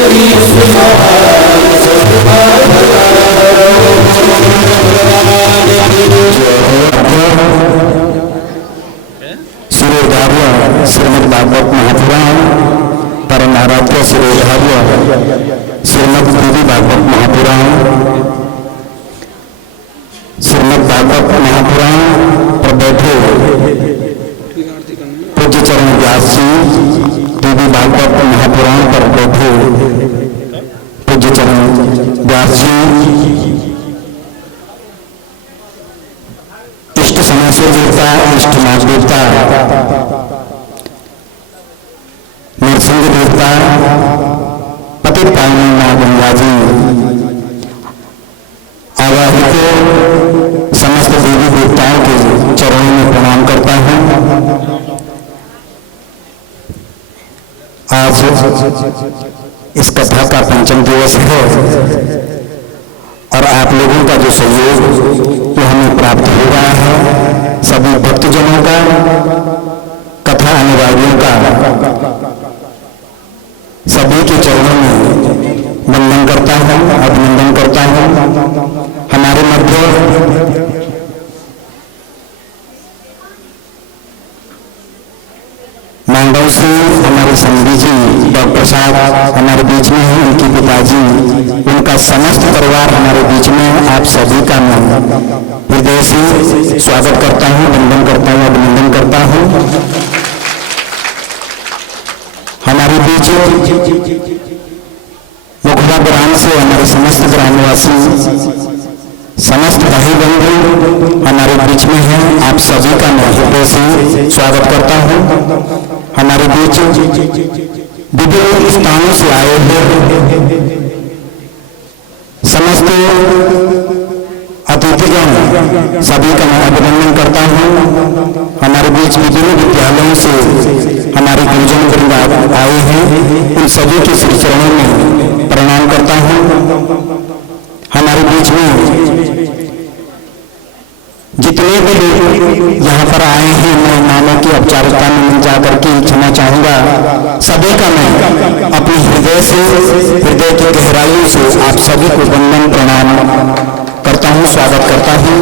श्रीमद् भागवत महापुराण परम आराध्य श्रीधार्य श्रीमद् देवी भागवत महापुराण श्रीमद् भागवत महापुराण पर बैठे पूज्य चरण व्यास जी, देवी भागवत महापुराण पर बैठे पूज्य चरण व्यास जी, इष्ट समासेव देवता, इष्ट नाग देवता, नरसिंह देवता, पति पावनी मां गंगा जी, आवाहित समस्त देवी देवताओं के चरणों में प्रणाम करता हूं। आज इस कथा का पंचम दिवस है और आप लोगों का जो सहयोग वो हमें प्राप्त हो रहा है, सभी भक्तजनों का, कथा अनुरागियों का, सभी के चरणों में वंदन करता हूं, अभिनंदन करता हूं। हमारे मध्य मांडव से हमारे संधि जी डॉक्टर साहब हमारे बीच में हैं, उनके पिताजी, उनका समस्त परिवार हमारे बीच में है। आप सभी का मैं हृदय से स्वागत करता हूं, वंदन करता हूं, अभिनंदन करता हूं। हमारे बीच मुखबा ग्राम से हमारे समस्त ग्रामवासी, समस्त भाई बंधु हमारे बीच में हैं। आप सभी का मैं हृदय से स्वागत करता हूं। हमारे बीच विभिन्न स्थानों से आए हुए समस्त अतिथिगण, सभी का मैं अभिनंदन करता हूं। हमारे बीच विभिन्न विद्यालयों से हमारे गुरुजन वृंद आए हैं, उन सभी के श्री चरणों में प्रणाम करता हूं। हमारे बीच में जितने भी लोग यहाँ पर आए हैं, मैं नामों की औपचारिकता में जाकर के क्षमा चाहूंगा। सभी का मैं अपने हृदय से, हृदय की गहराइयों से आप सभी को वंदन प्रणाम करता हूं, स्वागत करता हूं।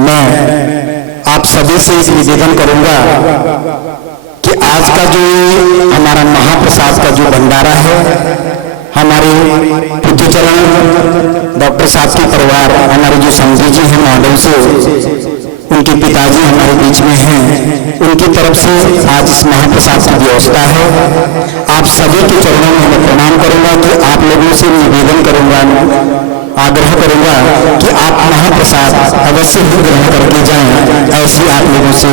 मैं आप सभी से इस निवेदन करूंगा कि आज का जो हमारा महाप्रसाद का जो भंडारा है, हमारे पूज्य चरण डॉक्टर साहब के परिवार, हमारे जो संधि जी हैं मांडव से, उनके पिताजी हमारे बीच में हैं, उनकी तरफ से आज इस महाप्रसाद की व्यवस्था है। आप सभी के चरणों में मैं प्रणाम करूंगा कि आप लोगों से निवेदन करूंगा, आग्रह करूंगा कि आप महाप्रसाद अवश्य ही ग्रहण करके जाएं, ऐसी आप लोगों से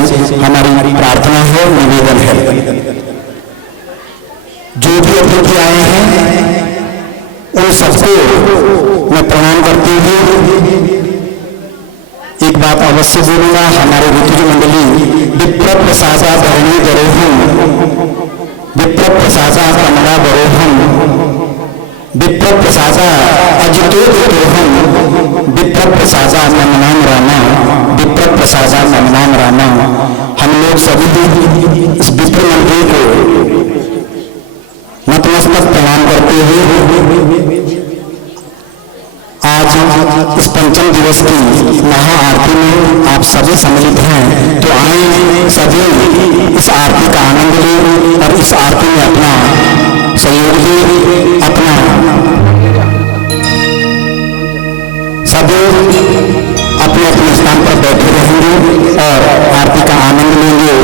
हमारी प्रार्थना है, निवेदन है। जो भी अतिथि आए हैं उन सबको मैं प्रणाम करते हुए एक बात अवश्य बोलूंगा। हमारे ऋतुज मंडली विप्र प्रसादा धरणी गरोहम, विप्र प्रसादा कमला गरोहम, विप्र प्रसादा अजितो गरोहम, विप्र प्रसादा नमनाम रामा, विप्र प्रसादा नमनाम रामा। हम लोग सभी इस विप्र मंडली को नतमस्तक प्रणाम करते हुए आज इस पंचम दिवस की महाआरती में आप सभी सम्मिलित हैं, तो आए सभी इस आरती का आनंद लें और इस आरती में अपना सहयोग दें। अपना सभी अपने अपने स्थान पर बैठे रहेंगे और आरती का आनंद लेंगे।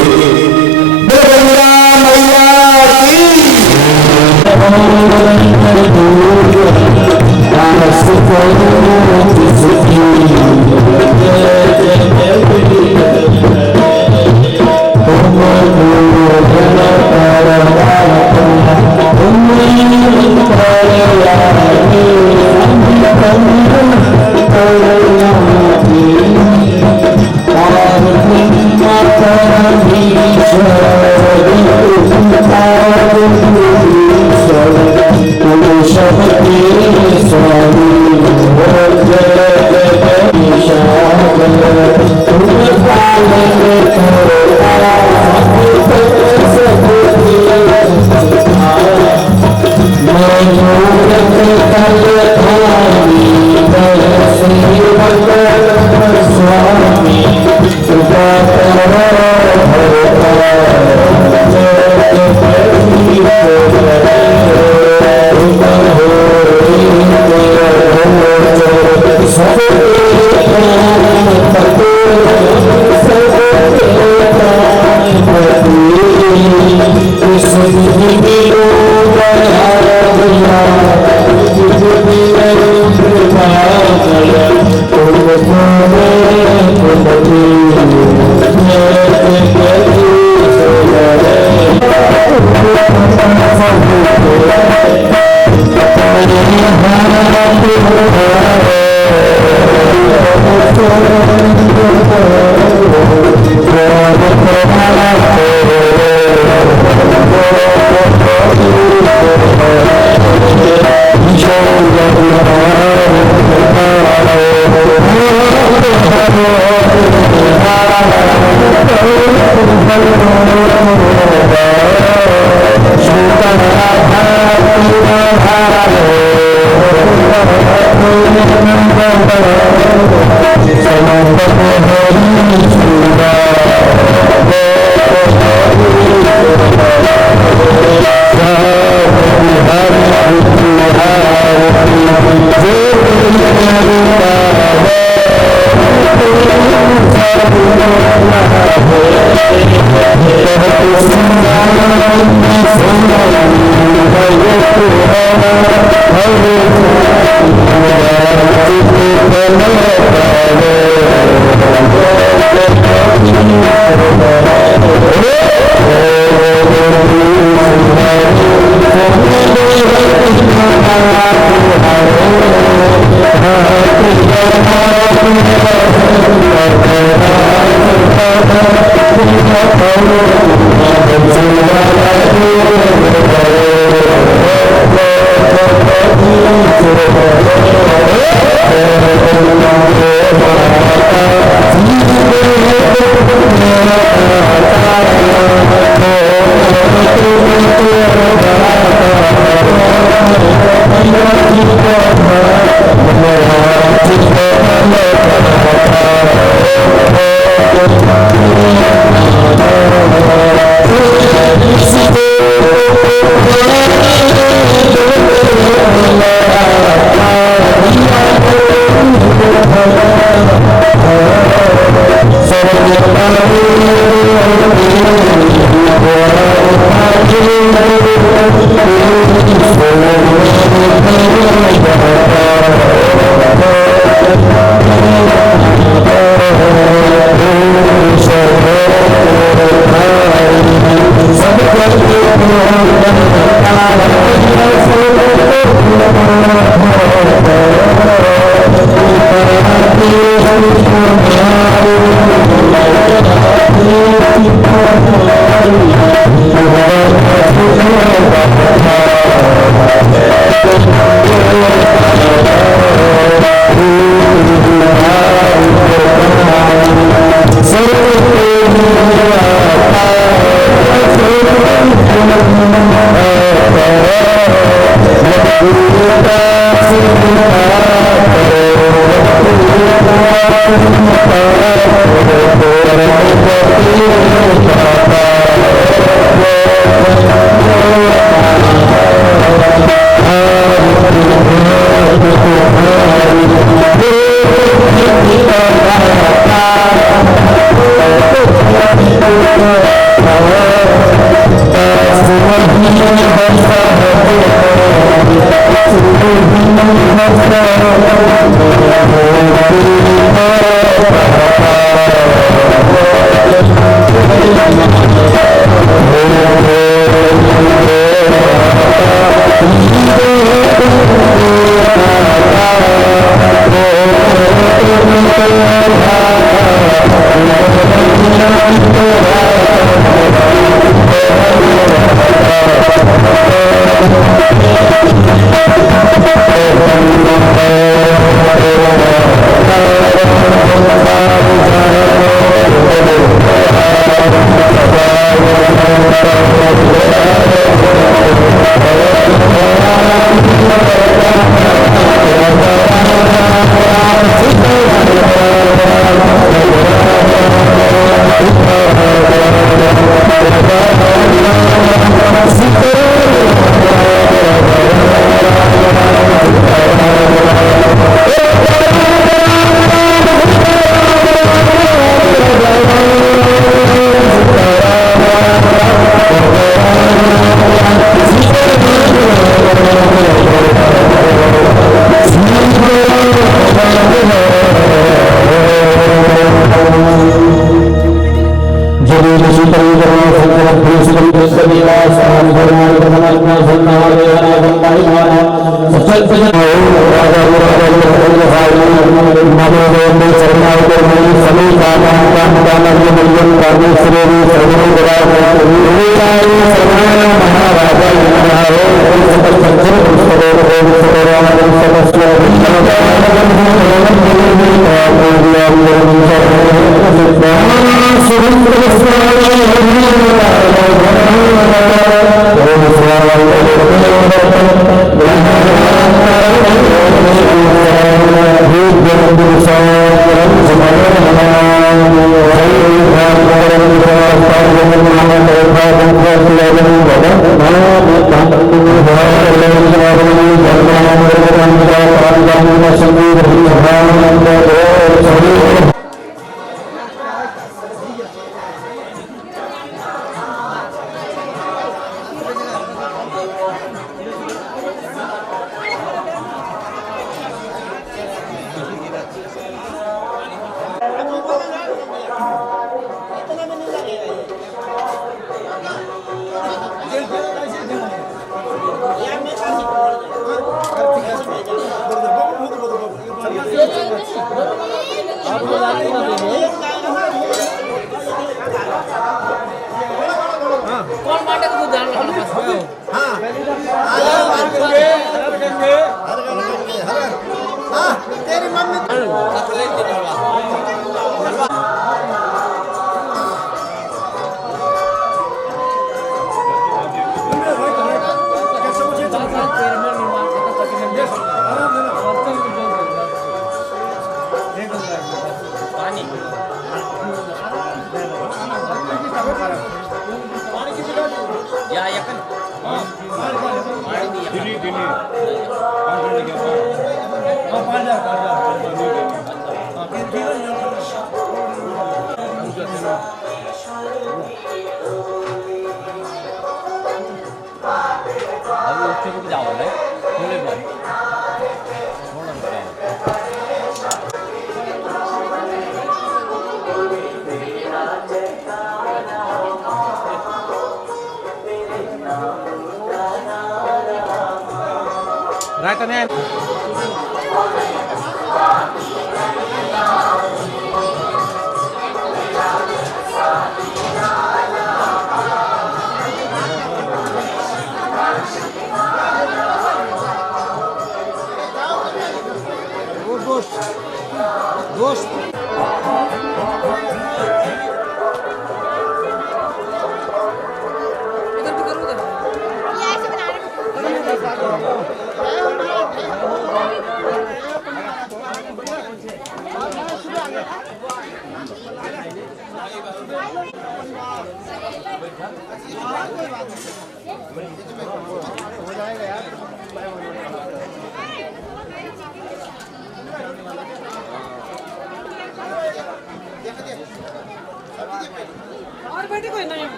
नमो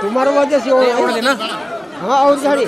तुम्हारे वजह से और देना हाँ और गाड़ी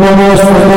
Namaste,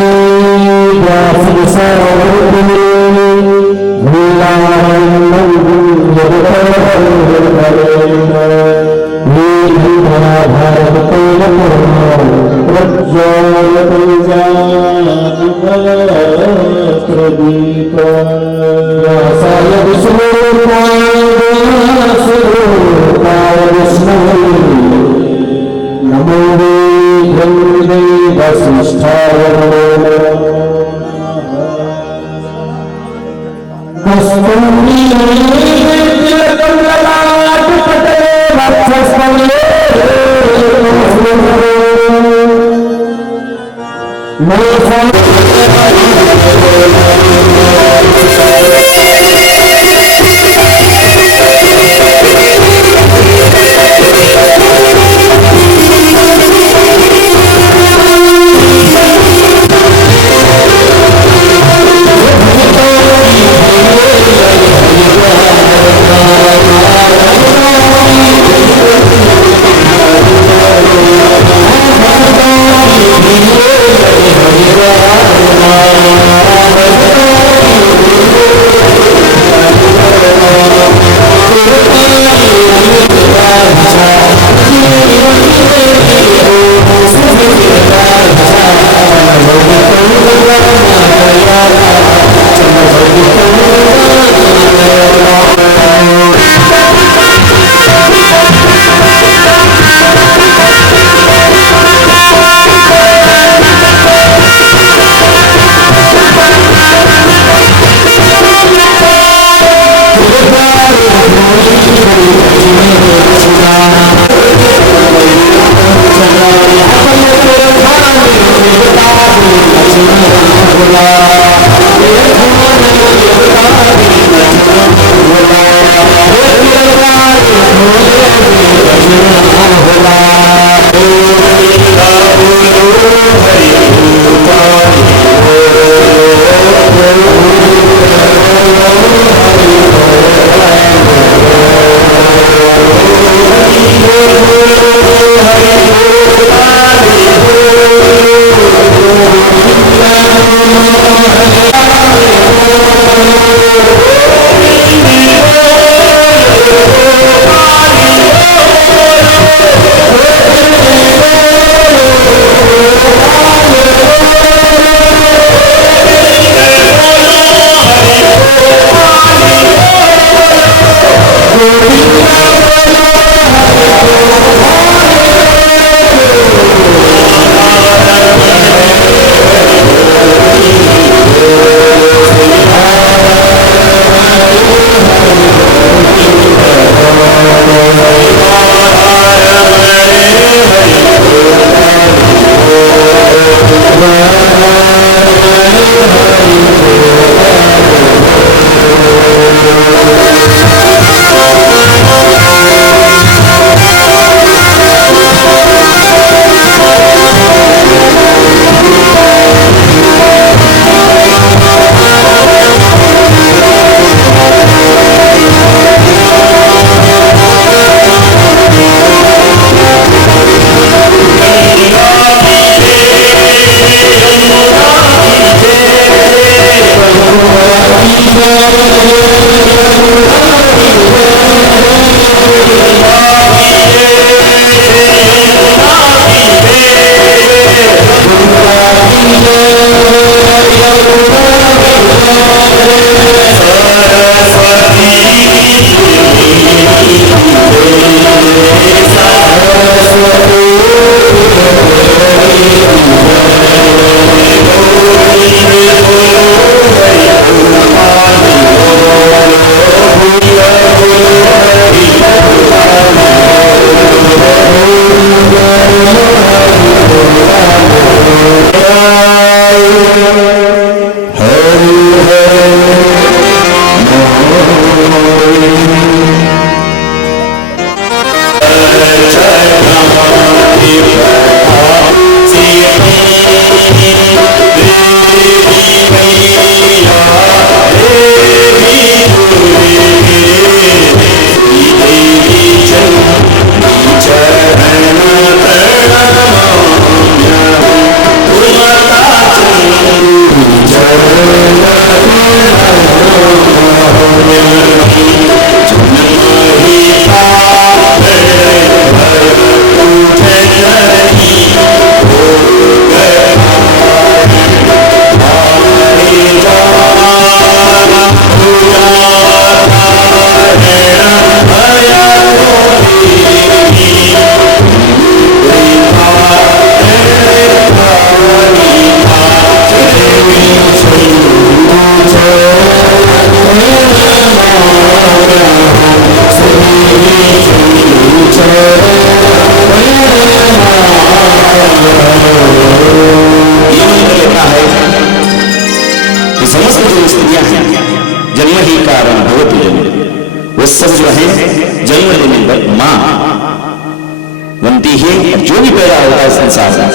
ही, जो भी पैदा होता है संसार में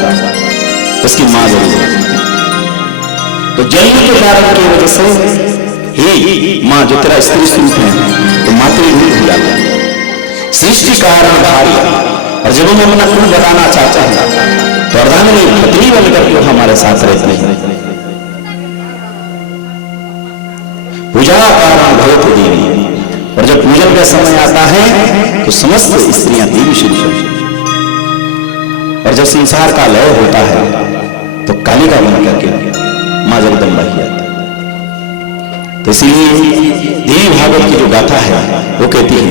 उसकी मां जरूर है। तो जन्म के कारण की वजह से ही मां जो तेरा स्त्री स्वरूप है तो मातृरूप हो जाता है। सृष्टि कारण भारी, और जब हम अपना कुल बताना चाहते हैं तो अर्धांगिनी पत्नी बनकर के हमारे साथ रहते हैं। पूजा कारण भगवती देवी, और जब पूजन का समय आता है तो समस्त स्त्रियां देवी स्वरूप, और जब संसार का लय होता है तो कालिका बन करके मां जगदम्बा ही आती है। तो इसलिए देवी भागवत की जो गाथा है वो कहती है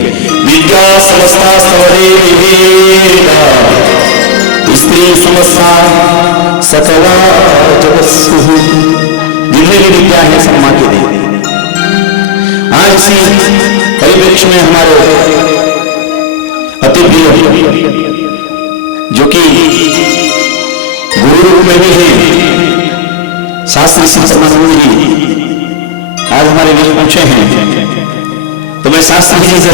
विद्या समस्ता सवरे विवेका स्त्री समस्ता सकला जगत्सु, जितने भी विद्या है सब मां की देवी। आज इसी परिवेश में हमारे अति प्रिय जो कि गुरु रूप में भी है शास्त्री श्री परमानंद जी आज हमारे बीच पहुंचे हैं, तो मैं शास्त्री जी से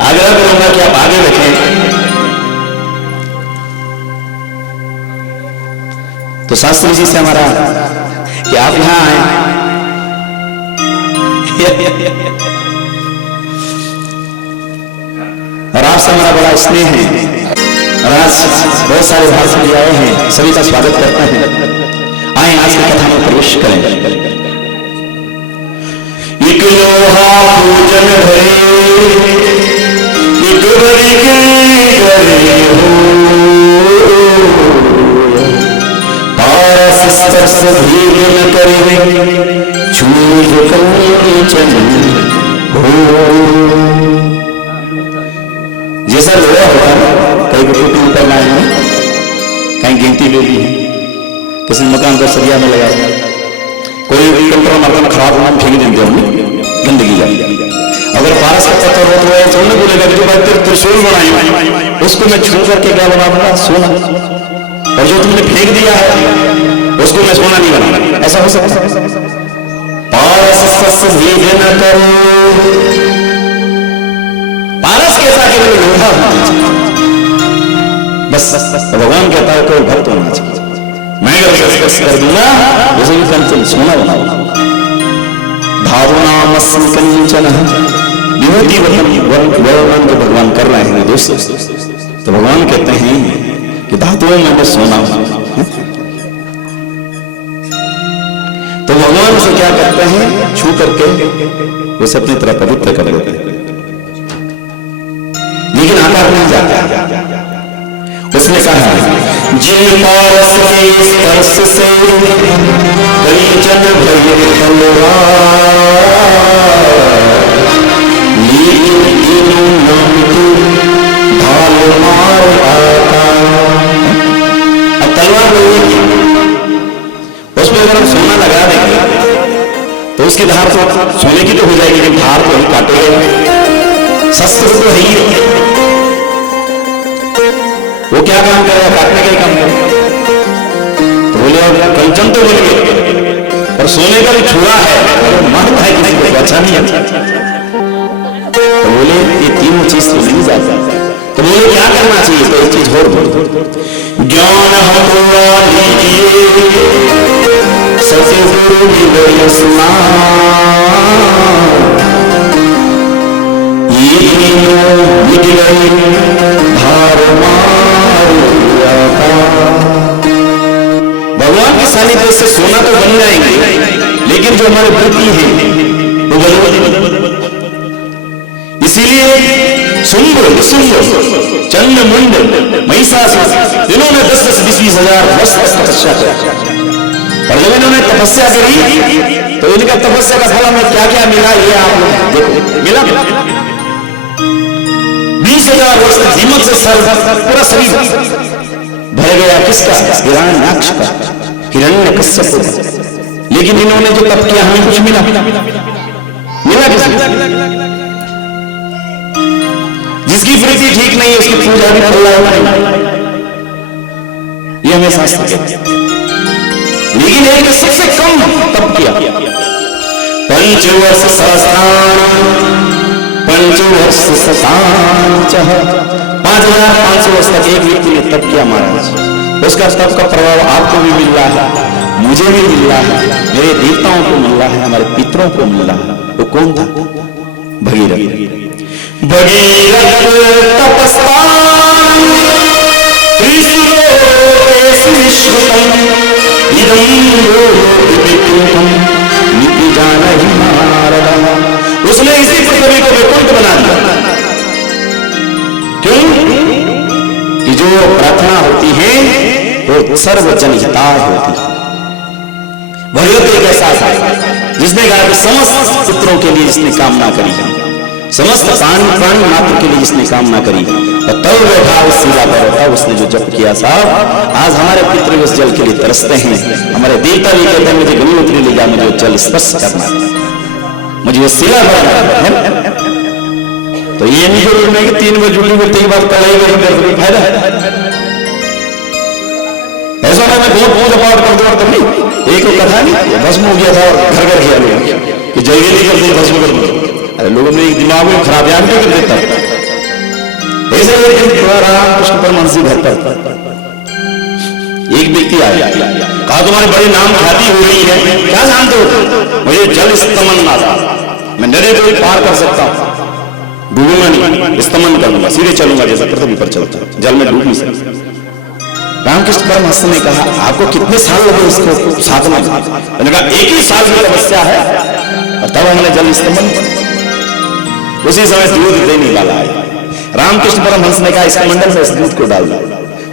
आग्रह करूंगा कि आप आगे रखें। तो शास्त्री जी से हमारा कि आप यहां आए और आपसे हमारा बड़ा स्नेह है, और आज बहुत सारे भाषण आए हैं, सभी का स्वागत करते हैं। आए आज की कथा में प्रवेश करें। एक लोहा पूजन भरे एक बड़ी करे हो, पारस स्पर्श भीग न करे छूज कंचन हो। जैसा लोहा होगा कहीं टूटी ऊपर लाए हैं, कहीं गिनती ले ली है, किसी मकान को सरिया में लगा, कोई कंट्रोल मकान खराब होना फेंक देते होंगे गंदगी जाए। अगर पारस का पत्थर हो तो सोने बोलेगा कि जो बात त्रिशूल बनाई उसको मैं छू करके क्या बनाऊंगा, सोना, और जो तुमने फेंक दिया है उसको मैं सोना नहीं बनाऊंगा, ऐसा हो सकता है? पारस स्पर्श भीग न करो, पारस कैसा केवल लोहा बस। भगवान कहता है कोई भक्त होना चाहिए, मैं अगर स्पर्श कर दूंगा जैसे कि कंचन सोना बनाऊंगा। धारुणामस्म कंचन विभूति वर्णन जो भगवान कर रहे हैं दोस्तों, तो भगवान कहते हैं कि धातुओं में मैं सोना हूं। तो भगवान से क्या करते हैं, छू करके उसे अपनी तरह पवित्र कर देते हैं, लेकिन आकार नहीं जाता। उसने कहा जिन पारस के स्पर्श से कंचन भये तलवार, लेकिन तीनों नाम तू ढाल मार आता। अब तलवार बोलेगी उसमें अगर हम सोना लगा देंगे तो उसकी धार तो सोने की तो हो जाएगी, लेकिन धार तो हम काटेंगे, शस्त्र तो है ही। वो क्या काम करेगा, काटने का ही काम करेगा। तो बोले कंचन तो बोल गए और सोने का भी छुआ है, मानता है किसी को अच्छा नहीं है। तो बोले ये तीनों चीज तो नहीं जाता। तो बोले क्या करना चाहिए, तो एक चीज और बोलो, ज्ञान हटवा लीजिए सतगुरु विवरण सुना, ये तीनों मिट गई भार भगवान के सानिध्य से सोना तो बन जाएंगे, लेकिन जो हमारे वृत्ति है वो बदल। इसीलिए शुंभ निशुंभ चंड मुंड महिषासुर इन्होंने 10-10, 20-20 हजार वर्ष तक तपस्या किया, और जब इन्होंने तपस्या करी तो इनका तपस्या का फल हमें क्या क्या मिला, ये आप लोग देखो। मिला 20,000 वर्ष तक हिम्मत से सर पूरा शरीर भर गया, किसका, हिरण्याक्ष का, हिरण्यकश्यप का। लेकिन इन्होंने जो तप किया हमें कुछ मिला किसी? जिसकी वृत्ति ठीक नहीं है उसकी पूजा भी फलदायक नहीं, ये हमें शास्त्र कहते हैं। लेकिन एक सबसे कम तप किया, पंचवर्ष सहस्राण पंचवर्ष शतांच 5500 वर्ष तक एक व्यक्ति ने तप किया महाराज, उसका तप का प्रभाव आपको भी मिल रहा है, मुझे भी मिल रहा है, मेरे देवताओं को मिल रहा है, हमारे पितरों को मिल रहा है। वो कौन था? भगीरथ। भगीरथ तपस्तान त्रिशूलोपेशुश्रुतम् इदं लोकविकृतं नीति जानहि नारदः। उसने इसी पृथ्वी को वैकुंठ बना दिया। क्यों? कि जो प्रार्थना होती है वो सर्वजन हिताय होती है। भगीरथ एक ऐसा था जिसने कहा कि समस्त पुत्रों के लिए जिसने कामना करी, समस्त प्राणी मात्र के लिए जिसने कामना करी, और तब बैठा उस शिला पर बैठा, उसने जो जप किया साहब, आज हमारे पितृ उस जल के लिए तरसते हैं। हमारे देवता भी कहते हैं मुझे गंगोत्री ले जा, मुझे जल स्पर्श करना, मुझे वो शिला पर है। तो ये नहीं जरूर नहीं कि 3 बजे जुड़ी को 3 बार कड़ाई में फायदा है। ऐसा मैं बहुत पाठ कर दूं तब नहीं, एक कथा नहीं भस्म हो गया था और घर घर किया लोग कि जल्दी नहीं करते भस्म कर दो। अरे लोगों ने दिमाग में खराब याद नहीं कर देता। ऐसे रामकृष्ण परमहंस घर पर एक व्यक्ति आया, कहा तुम्हारे बड़े नाम ख्याति हो रही है, क्या जानते हो? मुझे जल स्तमन आता, मैं नदी को पार कर सकता हूं, डूबूंगा नहीं, स्तमन करूंगा, सीधे चलूंगा जैसा पृथ्वी पर चलता, जल में डूब नहीं सकता। रामकृष्ण परमहंस ने कहा आपको कितने साल लगे इसको साधना? मैंने कहा 1 ही साल की तपस्या है और तब हमने जल स्तमन। उसी समय दूध देने वाला है। रामकृष्ण परमहंस ने कहा इस कमंडल में इस दूध को डाल दो,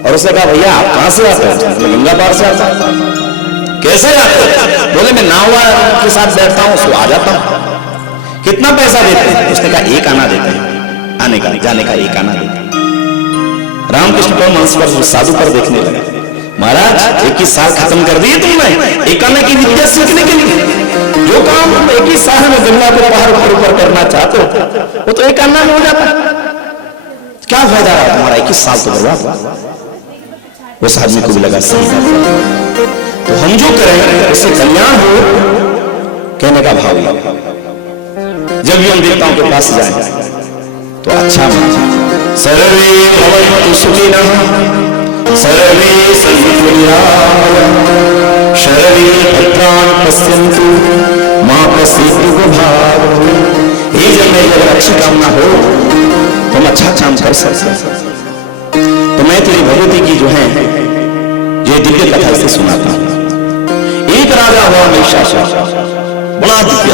और उसने कहा भैया आप कहां से आते हो? गंगा पार से आता। कैसे आते हो? बोले मैं नाव के साथ बैठता हूं, उसको आ जाता हूं। कितना पैसा देते हैं? उसने कहा 1 आना देते हैं, आने का जाने का 1 आना देते हैं। रामकृष्ण परमहंस पर साधु पर देखने लगा, महाराज 21 साल खत्म कर दिए तुमने 1 आने की विद्या सीखने के लिए। जो काम तुम 21 साल में गंगा को पार ऊपर करना चाहते हो वो तो 1 आना में हो जाता, क्या फायदा रहा तुम्हारा? 21 साल तो बर्बाद। उस आदमी को भी लगा सही बात, तो हम जो करें उससे कल्याण हो कहने का भाव। जब भी हम देवताओं के पास जाए तो अच्छा माने, सर्वे भवन्तु सुखिनः सर्वे सन्तु निरामयाः सर्वे भद्राणि पश्यन्तु मा कश्चित् दुःखभाग्। ये जब मेरी अगर अच्छी कामना हो तो हम अच्छा काम कर सकते हैं। तो मैं तेरी भगवती की जो है ये दिव्य कथा से सुनाता हूं। एक राजा हुआ महिषासुर, बड़ा दिव्य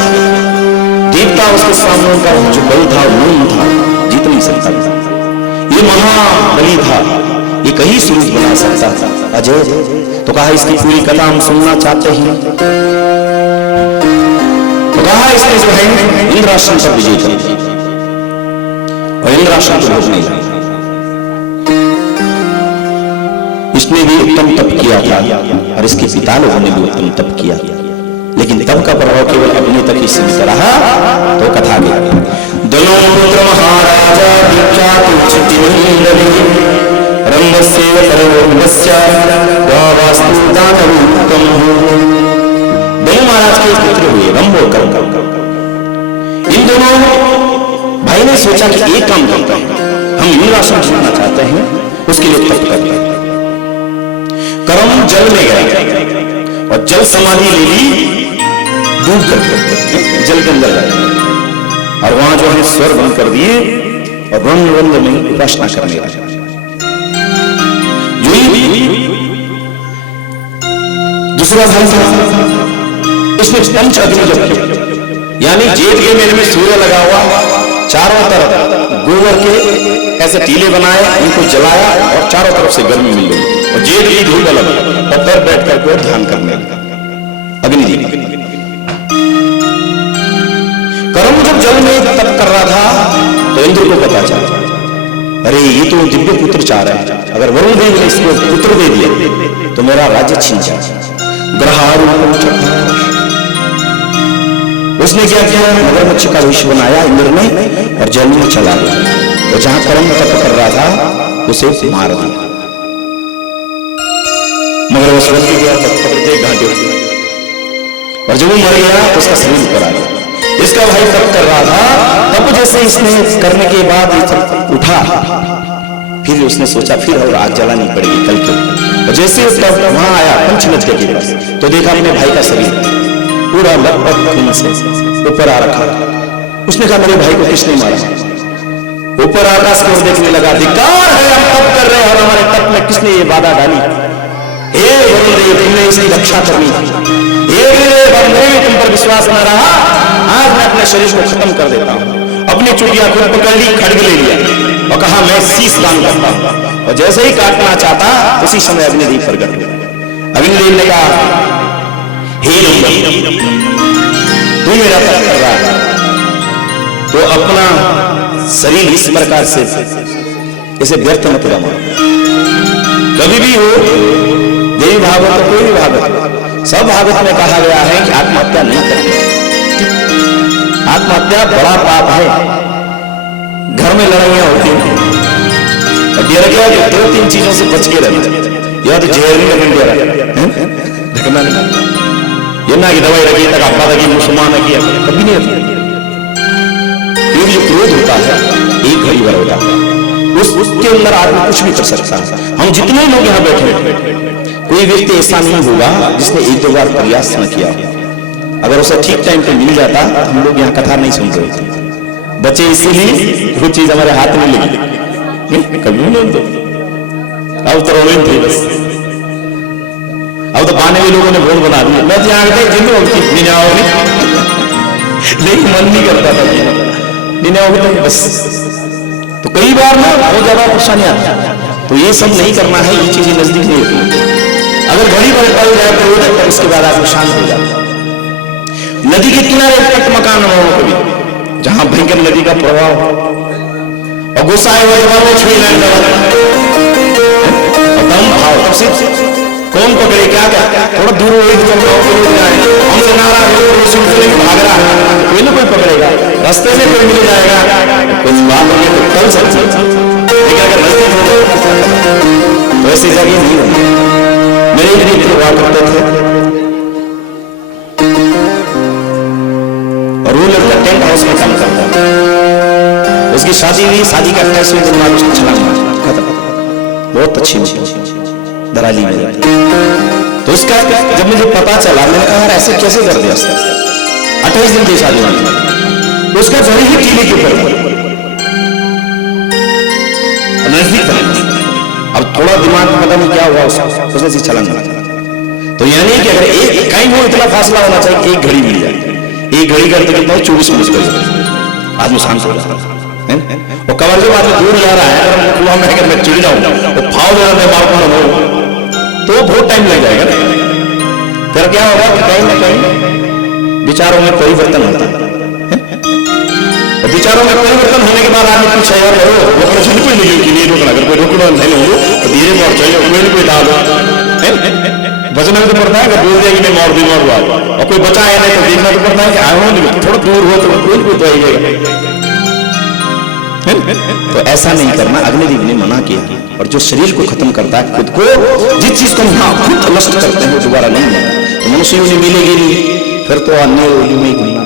देवता, उसके सामने का जो बल था वो था, जीत नहीं सकता था। ये महाबली था, ये कहीं सूरज बना सकता था, अजय। तो कहा इसकी पूरी कथा हम सुनना चाहते हैं। तो कहा इसने जो है इंद्रासन पर विजय कर दिया और इंद्रासन को भोगने लगा। इसने भी उत्तम तप किया था और इसके पिता लोगों ने भी उत्तम तप किया, लेकिन तप का प्रभाव केवल अपने तक ही सीमित रहा। तो कथा गई दलोपुत्र महाराजा विख्यात चित्तिमंडली रंभस्य परमस्य वास्तु दानवोत्तम। दलो महाराज के पुत्र हुए रंभ और कर्म। इन दोनों भाई ने सोचा कि एक काम करते हैं, हम इंद्रासन जीतना चाहते हैं, उसके लिए तप करते हैं। कर्म जल में गया और जल समाधि ले ली, डूब कर जल के अंदर गए और वहां जो है स्वर बंद कर दिए और रंग में उपासना करने लगे। दूसरा भाई था, इसने पंच अग्नि जप किया, यानी जेठ के महीने में सूर्य लगा हुआ, चारों तरफ गोबर के ऐसे टीले बनाए, इनको जलाया और चारों तरफ से गर्मी मिल गई और जेठ की धूप अलग पत्थर बैठ करके ध्यान करने लगा अग्नि जी। कर्म जब जल में तप कर रहा था तो इंद्र को पता चला, अरे ये तो दिव्य पुत्र चाह रहे हैं, अगर वरुण देव ने इसको पुत्र दे दिया तो मेरा राज्य छीन जाए। उसने क्या किया, मगरमच्छ का विष बनाया इंद्र ने और जल में चला गया और जहां कर्म तप कर रहा था उसे मार दिया। मगरमच्छ बन गया पकड़ते घाटे और जब वो मर गया तो उसका शरीर ऊपर आ गया। इसका भाई तप कर रहा था, तब जैसे इसने करने के बाद उठा फिर उसने सोचा फिर और आग जलानी पड़ेगी कल क्यों। और जैसे तब वहां आया पंचनद के पास तो देखा अपने भाई का शरीर पूरा लगभग खून से ऊपर आ रखा। उसने कहा मेरे भाई को किसने मारा। ऊपर आकाश की ओर देखने लगा, धिक्कार है हम तप कर रहे हैं और हमारे तप में किसने ये बाधा डाली। हे वरुणदेव तुमने इसकी रक्षा करनी। हे वीरदेव अब तुम पर विश्वास न रहा, आज मैं अपने शरीर को खत्म कर देता हूं। अपनी चुड़िया खुद पकड़ ली, खड्ग ले लिया और कहा मैं शीश दान करता हूं। और जैसे ही काटना चाहता उसी समय अग्निदेव प्रकट हुए। अग्निदेव ने कहा हे तू मेरा तप कर रहा है तो अपना शरीर इस प्रकार से इसे व्यर्थ मत गवा। कभी भी हो देवी भागवत कोई भी भागवत सब भागवत में कहा गया है कि आत्महत्या नहीं करनी। आत्महत्या बड़ा पाप है। घर में लड़ाइयां होती हैं और ये क्या कि 2-3 चीजों से बच के रहना। या तो जहरीला डंडा ढकना नहीं, ये ना कि दवाई रखी तक आपा रखी मुसलमान रखी कभी नहीं होती। ये जो क्रोध होता है एक घड़ी भर होता है, उसके अंदर आदमी कुछ भी कर सकता है। हम जितने लोग यहाँ बैठे कोई व्यक्ति ऐसा नहीं होगा जिसने 1-2 बार प्रयास न किया। अगर उसे ठीक टाइम पे मिल जाता तो हम लोग यहाँ कथा नहीं सुनते होते। बचे इसीलिए वो चीज हमारे हाथ में लगी कभी नहीं तो अब तो रोलिंग थी बस। अब तो पाने में लोगों ने भोल बना दिया। मैं तो यहाँ लेकिन मन नहीं करता था नहीं बस। तो कई बार ना बहुत ज्यादा परेशानी आती है। तो ये सब नहीं करना है, ये चीजें नजदीक नहीं होती। अगर घड़ी पर पड़ जाए तो उसके बाद आदमी शांत हो जाता। नदी के किनारे एक मकान हो कभी जहां भयंकर नदी का प्रभाव और गुस्सा है वो छुई दम भाव तब से कौन पकड़े क्या क्या थोड़ा दूर हो हमसे नारा भाग रहा है कोई ना कोई पकड़ेगा। रास्ते में कोई मिल जाएगा कुछ बात होगी तो कल सकती, लेकिन अगर रास्ते तो ऐसी जगह नहीं होगी। मेरे एक मित्र हुआ करते थे और वो लड़का टेंट हाउस में काम करता था। उसकी शादी हुई, शादी का 28वें दिन बाद उसको छलांग मारा, खत्म। बहुत अच्छी दराली में। तो उसका जब मुझे पता चला मैंने कहा यार ऐसे कैसे कर दिया। 28 दिन की शादी में उसका घर ही टीले के ऊपर नजदीक था। अब थोड़ा दिमाग में पता नहीं क्या हुआ उसने से छलांग मारा। तो यानी कि अगर एक कहीं वो इतना फासला होना चाहिए एक घड़ी मिल जाए। एक घड़ी करते कितना 24 मिनट कर आदमी शांत हो जाता है। और कवर जो आदमी दूर जा रहा है अगर कुआं में अगर मैं चिड़ जाऊं तो फाव देना मैं मार हो तो बहुत टाइम लग जाएगा। फिर क्या होगा कि कहीं ना कहीं विचारों में परिवर्तन होता है। और विचारों में परिवर्तन होने के बाद आदमी कुछ है यार वो अपने चल कोई नहीं रोकना। अगर कोई रोकना नहीं हो तो धीरे बहुत चाहिए कोई ना कोई डालो वजन में तो पड़ता है। अगर दूर जाएगी नहीं बीमार हुआ और कोई बचा है नहीं तो देखना तो पड़ता है कि आया नहीं थोड़ा दूर हो तो कोई तो आइएगा। तो ऐसा नहीं करना। अग्निदेव ने मना किया। और जो शरीर को खत्म करता है खुद को, जिस चीज को हम खुद नष्ट करते हैं दोबारा नहीं मिलता। तो मनुष्य में मिलेगी नहीं फिर तो अन्य में घूमना।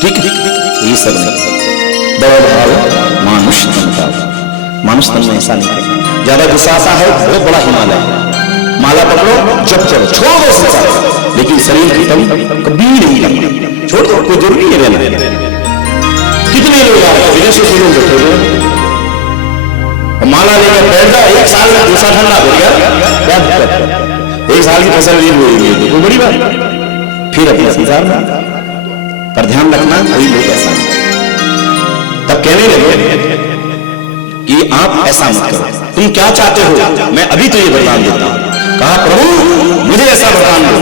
ठीक ये सब नहीं दौड़ मानुष तन का मानुष तन में ऐसा नहीं करना। ज्यादा गुस्सा आता है बहुत बड़ा हिमालय माला पकड़ो जब चलो छोड़ दो संसार, लेकिन शरीर की तन कभी नहीं करना। छोड़ दो कोई जरूरी नहीं रहना। कितने लोग आ रहे विदेशों से लोग बैठे हुए माला लेकर बैठ जाओ 1 साल में दूसरा ठंडा हो गया क्या दिक्कत। 1 साल की फसल नहीं हुई तो कोई बड़ी बात। फिर अपने संसार में पर ध्यान रखना कोई लोग ऐसा नहीं। तब कहने लगे कि आप ऐसा मत करो, तुम क्या चाहते हो मैं अभी तो ये वरदान देता हूं। कहा प्रभु मुझे ऐसा वरदान दो।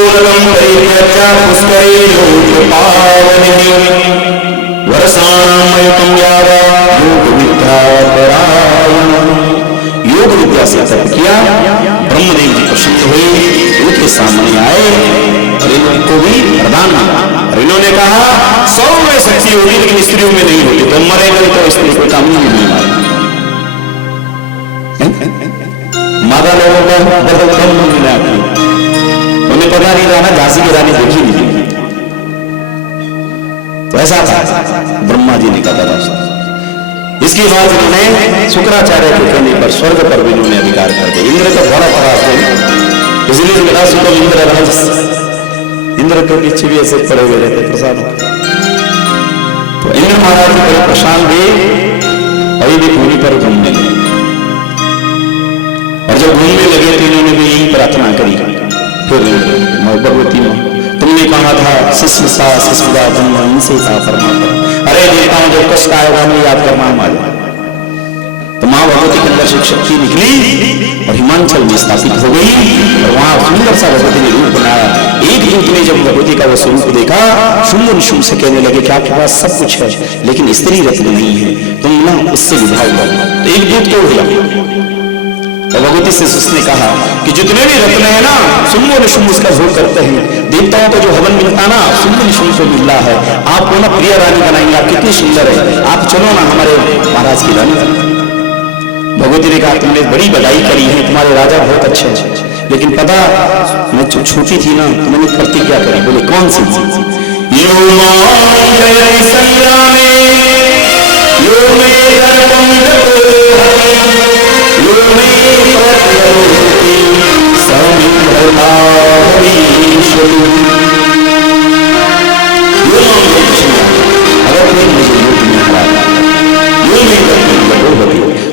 पूर्णं परित्यज्य पुष्करे लोकपावने वर्षाणामयुतं यावा योग विद्या परायण। योग विद्या से तप किया, ब्रह्मदेव जी प्रसन्न हुए, उनके सामने आए और इनको भी वरदान मांगा। और इन्होंने कहा 100 में शक्ति होगी लेकिन स्त्रियों में नहीं होगी, तो मरेंगे तो स्त्री को काम नहीं मारे। माता लोगों को बदल कम नहीं आती, उन्हें पता नहीं था ना झांसी की रानी देखी नहीं थी। तो ऐसा था, ब्रह्मा जी ने कहा था। इसके बाद उन्होंने शुक्राचार्य के कहने पर स्वर्ग पर भी उन्होंने अधिकार कर दिया। इंद्र का बड़ा परास है, इसलिए मेरा सुखम इंद्र राज, इंद्र के पीछे भी ऐसे पड़े हुए रहते प्रसाद। तो इंद्र महाराज जी बड़े प्रशांत भी अभी भी भूमि पर घूमने लगे, और जब घूमने लगे तो इन्होंने भी यही प्रार्थना करी। फिर भगवती तुमने कहा था शिष्य सा शिष्यदा तुम इनसे था परमात्मा, अरे देवताओं जब कष्ट आएगा मैं याद करना हमारे। तो मां भगवती के अंदर से शक्ति निकली और हिमांचल में स्थापित हो गई, और वहां सुंदर सा भगवती ने रूप बनाया। एक दूत ने जब भगवती का वो स्वरूप देखा, शुंभ निशुंभ से कहने लगे कि आपके पास सब कुछ है लेकिन स्त्री रत्न नहीं है, तुम ना उससे विवाह लो। तो एक दूत क्यों हुआ? और भगवती से उसने कहा कि जितने भी रत्न है ना, शुंभ निशुंभ उसका भोग करते हैं। देवताओं को जो हवन मिलता ना, शुंभ निशुंभ को मिल रहा है। आपको ना प्रिय रानी बनाएंगे, आप कितनी सुंदर है, आप चलो ना हमारे महाराज की रानी। भगवती ने कहा तुमने बड़ी बधाई करी है, तुम्हारे राजा बहुत अच्छे हैं, लेकिन पता मैं जब छोटी थी ना तो मैंने प्रतिज्ञा करी। बोले कौन सी?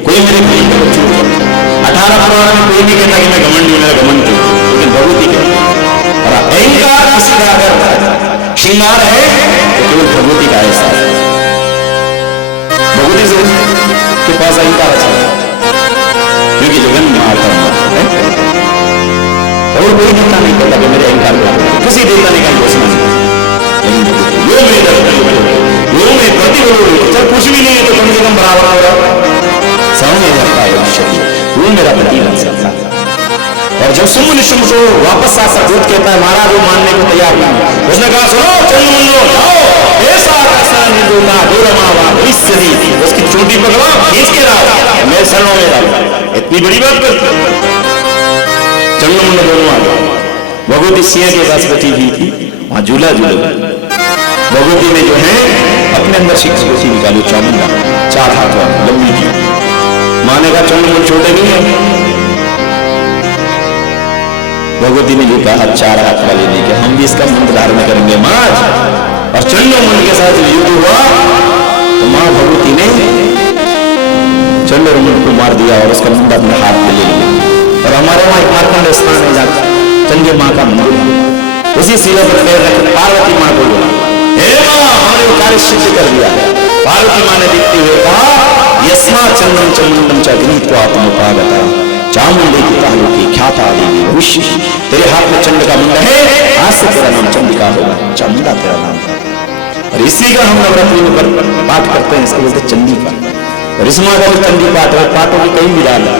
कोई मेरे भाई का बच्चों 18 पुराण में कोई नहीं कहता कि मैं घमंड हूं, मेरा घमंड हूं, लेकिन भगवती कहती है। और अहंकार किसी का अगर श्रृंगार है तो केवल भगवती का ऐसा है। भगवती से के पास अहंकार अच्छा है क्योंकि जगन महात्मा है, और कोई नेता नहीं कहता कि मेरे अहंकार को, किसी देवता ने कहा घोषणा नहीं। चल कुछ भी नहीं है तो कम से कम बराबर होगा, सामने जाता है वो मेरा पति बन सकता है। और जब शुंभ निशुंभ को वापस आकर दूत कहता है महाराज वो मानने को तैयार नहीं, उसने कहा सुनो चंद्रमंडलो जाओ, ऐसा उसकी चोटी पकड़ो खींच के लाओ, मैं शरणों में डालू। इतनी बड़ी बात करते चंद्रमंडल दोनों आ गए। भगवती सिंह के पास बैठी हुई थी, वहां झूला झूला। भगवती ने जो है अपने अंदर शिक्षी निकाली, चामुंडा 4 हाथ वाली लंबी थी। माने का चंद्रमंडल छोटे नहीं है। भगवती ने जो कहा 4 हाथ वाले लेके हम भी इसका मंत्र धारण करेंगे मां। और चंद्रमंडल के साथ युद्ध हुआ तो मां भगवती ने चंद्रमंडल को मार दिया और उसका मुंडा अपने हाथ में ले लिया। और हमारे वहां एक मार्कंड स्थान है जहाँ चंद्र मां का मंदिर है, उसी शिला पर पार्वती मां को बोला हे मां हमने वो कार्य सिद्ध कर दिया। पार्वती मां ने देखते हुए कहा यस्मा चंद्रम चंद्रम चग्नित्वा आत्मोपागता चामुंडे की तालु की ख्याता देवी भविष्य। तेरे हाथ में चंद्र का मुंडा है, आज से तेरा नाम चंद्रिका होगा, चामुंडा तेरा नाम। और इसी का हम नवरात्रि में पाठ करते हैं, इसको बोलते चंडी पाठ। और इस माँ का भी चंडी पाठ है, पाठों की कई विधान है।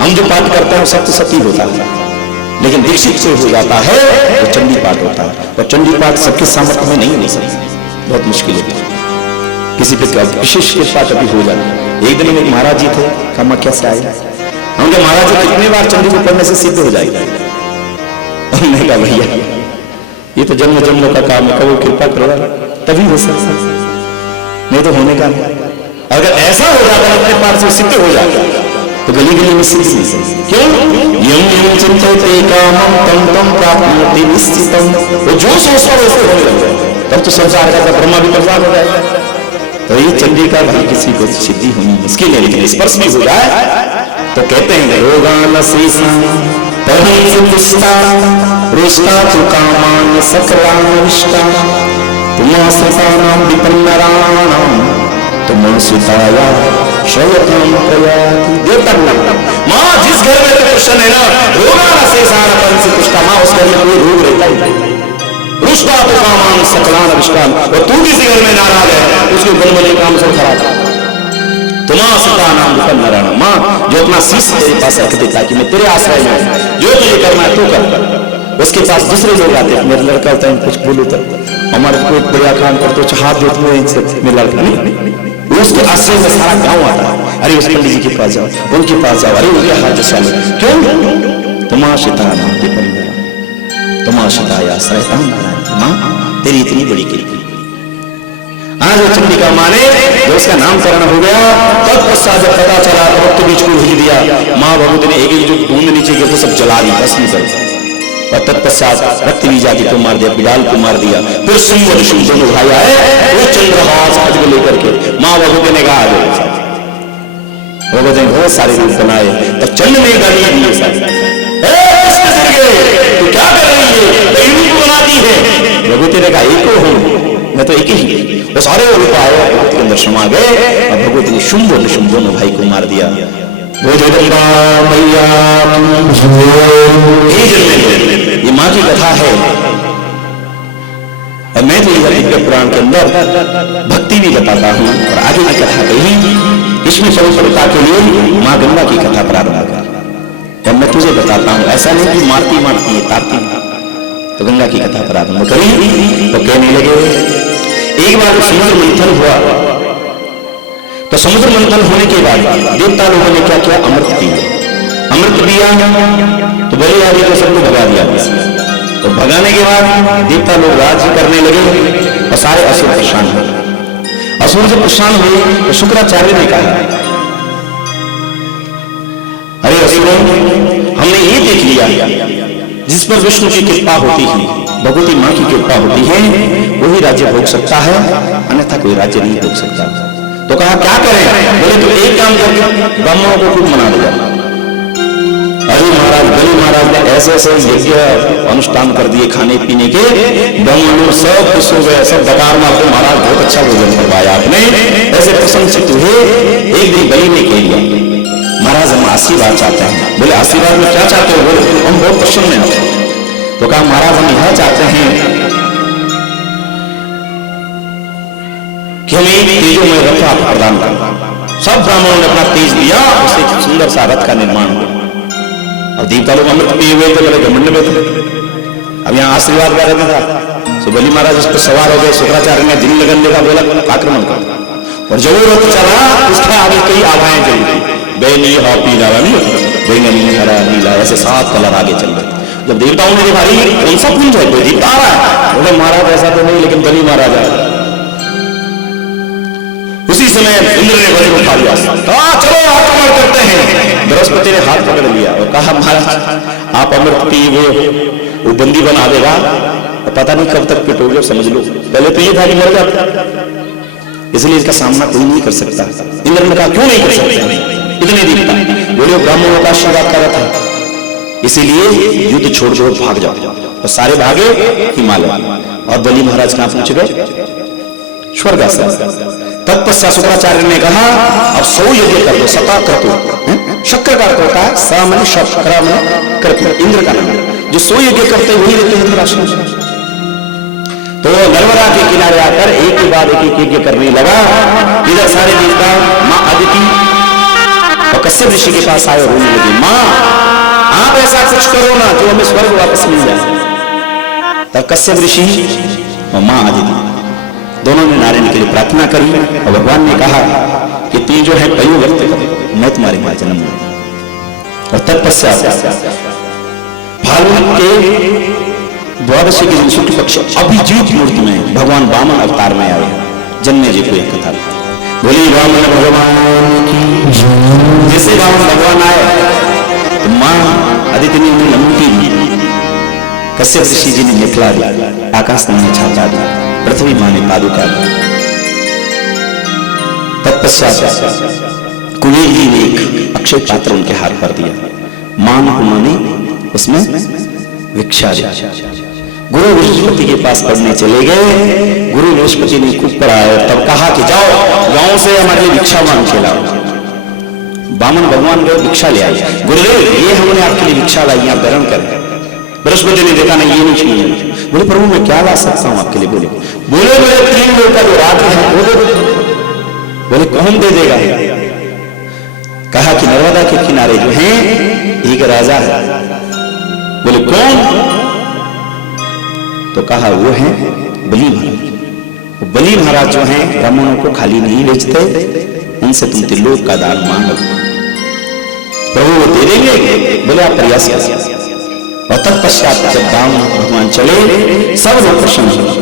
हम जो पाठ करते हैं सब तो सती होता है, लेकिन दीक्षित से हो जाता है तो चंडी पाठ होता है। और चंडी पाठ सबके सामर्थ्य में नहीं हो सकता, बहुत मुश्किल है। किसी पे विशेष कृपा कभी हो जाती। एक दिन एक महाराज जी थे, कामाख्या से आए। हमने महाराज जी कितने बार चंडी को पढ़ने से सिद्ध हो जाएगा। हमने कहा भैया ये तो जन्म जन्मों का काम है, कभी कृपा करो तभी हो सकता, नहीं तो होने का नहीं। अगर ऐसा हो जाता है अपने पास से सिद्ध हो जाता तो गली गली में सिद्ध नहीं सकती। क्यों? यम यम चिंतते कामं तम तम प्राप्नोति निश्चितम। वो जो सोचता वैसे होने लगता है, तब तो संसार का ब्रह्मा भी बर्बाद हो जाएगा। तो ये चंडी का भाई किसी को सिद्धि होनी मुश्किल है, लेकिन स्पर्श भी हो जाए तो कहते हैं रोगान शीशा परिष्टा रुष्टा तु कामान सकलान विष्टा तुम सतानां विपन्नराणां तुम सुताया श्रवतम प्रयाति देवता माँ जिस घर में तो प्रश्न है ना रोगा न से सारा पंच पुष्टा माँ उस घर में कोई रोग रहता ही नहीं रुष्टा तो कामान सकलान विश्वान और तू किसी घर में नाराज है उसके बन बने काम सब खराब तुमा सीता नाम विपन नारायण माँ जो अपना शीश तेरे पास रख देता कि मैं तेरे आश्रय में जो तुझे करना है तू कर उसके पास दूसरे लोग आते हैं मेरा लड़का होता है कुछ बोलू तो हमारे कोई बढ़िया काम करते हो हाथ देते हुए इनसे मेरा लड़का नहीं उसके आश्रय में सारा गांव आता है अरे उस पंडित जी के पास जाओ उनके पास जाओ अरे उनके हाथ जैसा क्यों तुमा सीता नाम विपन तुमा सीताया श्रयताम माँ तेरी इतनी बड़ी कृपा आज वो चंडिका माँ ने जब उसका नामकरण हो गया तब पश्चात जब पता चला तो रक्त बीज को भेज दिया माँ भगवती ने एक जो बूंद नीचे गिर सब जला दी भस्म कर और तत्पश्चात रक्त बीज आदि को मार दिया बिलाल को मार दिया फिर शुंभ और शुंभ दोनों भाई आए वो चंद्रहास खड्ग लेकर के माँ भगवती ने कहा भगवती ने बहुत सारे रूप बनाए तब चंद्र ने गाली दी तू क्या कर रही है कई रूप बनाती है भगवती ने कहा एक हूं मैं तो एक ही वो सारे रूप आए भगवती के अंदर समा गए और भगवती ने शुंभ और निशुंभ दोनों भाई को मार दिया ये माँ की कथा है और मैं तो दिव्य पुराण के अंदर भक्ति भी बताता हूँ और आगे की कथा कही इसमें पवित्रता के लिए माँ गंगा की कथा प्रारंभ कर और मैं तुझे बताता हूं ऐसा नहीं कि मारती मारती है तारती तो गंगा की कथा प्रारंभ करी तो कहने लगे एक बार समुद्र मंथन हुआ तो समुद्र मंथन होने के बाद देवता लोगों ने क्या किया अमृत पिया अमृत पिया तो बलि आदि को सबको भगा दिया तो भगाने के बाद देवता लोग राज्य करने लगे और सारे असुर परेशान हुए असुर जब परेशान हुए तो शुक्राचार्य ने कहा अरे असुरों हमने ये देख लिया जिस पर विष्णु की कृपा होती है भगवती माँ की कृपा होती है वही राज्य भोग सकता है अन्यथा कोई राज्य नहीं भोग सकता तो कहा क्या करें बोले तो एक काम करके ब्राह्मणों को खूब मना दिया अरे महाराज बलि महाराज ने ऐसे ऐसे यज्ञ अनुष्ठान कर दिए खाने पीने के ब्राह्मण लोग सब खुश हो गए सब डकार मारते महाराज बहुत अच्छा भोजन करवाया आपने ऐसे प्रशंसित हुए एक दिन बलि ने कह दिया महाराज हम आशीर्वाद चाहते हैं बोले आशीर्वाद में क्या चाहते हो बोले हम बहुत प्रसन्न हैं तो कहा महाराज हम यह चाहते हैं कि हमें तेजोमय रथ आप प्रदान कर सब ब्राह्मणों ने अपना तेज दिया उससे सुंदर सा रथ का निर्माण हुआ और देवता लोग अमृत पिए हुए थे बड़े घमंड में थे अब यहाँ आशीर्वाद का रहता था तो बलि महाराज उस पर सवार हो गए शुक्राचार्य ने दिन लगन देखा बोला आक्रमण कर और जब वो रथ चला उसके आगे कई आवाएं चली थी बैनी हा पीला बैंगनी हरा नीला ऐसे 7 कलर आगे चल रहे जब देवताओं ने देखा कौन सा कुंज है कोई देवता आ रहा है बोले महाराज ऐसा तो नहीं लेकिन बलि महाराज आया उसी समय इंद्र ने बलि को उठा लिया चलो आक्रमण करते हैं बृहस्पति ने हाथ पकड़ लिया और कहा महाराज आप अमृत पिए वो बंदी बना देगा और पता नहीं कब तक पिटोगे समझ लो पहले तो ये था कि मर जाता इसलिए इसका सामना कोई नहीं कर सकता इंद्र ने कहा क्यों नहीं कर सकता इतने दिखता बोले ब्राह्मणों का आशीर्वाद कर रहा था इसीलिए युद्ध छोड़ दो भाग जाओ और सारे भागे हिमालय और बलि महाराज कहां पहुंच गए स्वर्ग तत्पश्चात शुक्राचार्य ने कहा अब 100 यज्ञ कर दो सता कर दो शक्र का अर्थ होता है सा मन शक्रा मन कर इंद्र का नाम जो 100 यज्ञ करते वही रहते हैं इंद्रासन तो नर्मदा के किनारे आकर एक के बाद एक यज्ञ करने लगा इधर सारे देवता माँ अदिति और कश्यप ऋषि के पास आए रोने लगे माँ आप ऐसा कुछ करो ना जो हमें स्वर्ग वापस मिल जाए तब कश्यप ऋषि और माँ अदिति दोनों ने नारायण के लिए प्रार्थना करी और भगवान ने कहा कि तू जो है कई व्यक्त कर मैं तुम्हारे यहाँ जन्म लूंगा और तत्पश्चात फाल्गुन के द्वादशी के दिन शुक्ल पक्ष अभिजीत मूर्ति में भगवान वामन अवतार में आए जन्मे जी को एक कथा बोली वामन भगवान की जैसे वामन भगवान आए तो माँ अदिति ने उन्हें लंबी दी कश्यप ऋषि जी ने निकला दिया आकाश ने छाता दी पृथ्वी माँ ने पादुका दी तत्पश्चात कुबेर जी ने एक अक्षय पात्र उनके हाथ पर दिया मान ने उसमें भिक्षा दी गुरु बृहस्पति के पास पढ़ने चले गए गुरु बृहस्पति ने खूब पढ़ाया तब कहा कि जाओ गांव से हमारे लिए भिक्षा मांग के लाओ बामन भगवान गए भिक्षा ले आए, गुरुदेव ये हमने आपके लिए भिक्षा लाई, आप ग्रहण करें। बृहस्पति ने देखा नहीं ये नहीं चाहिए। बोले प्रभु मैं क्या ला सकता हूं आपके लिए? बोले मेरे 3 लोटा जो रात है वो दे दो। बोले कौन दे देगा? कहा कि नर्मदा के किनारे जो हैं एक राजा है। बोले कौन? तो कहा वो है बलि महाराज। बलि महाराज जो हैं ब्राह्मणों को खाली नहीं बेचते, उनसे तुम त्रिलोक का दान मांगो, प्रभु वो दे देंगे। बोले आप प्रयास करें। और तत्पश्चात जब दाम भगवान चले सब लोग प्रसन्न हुए।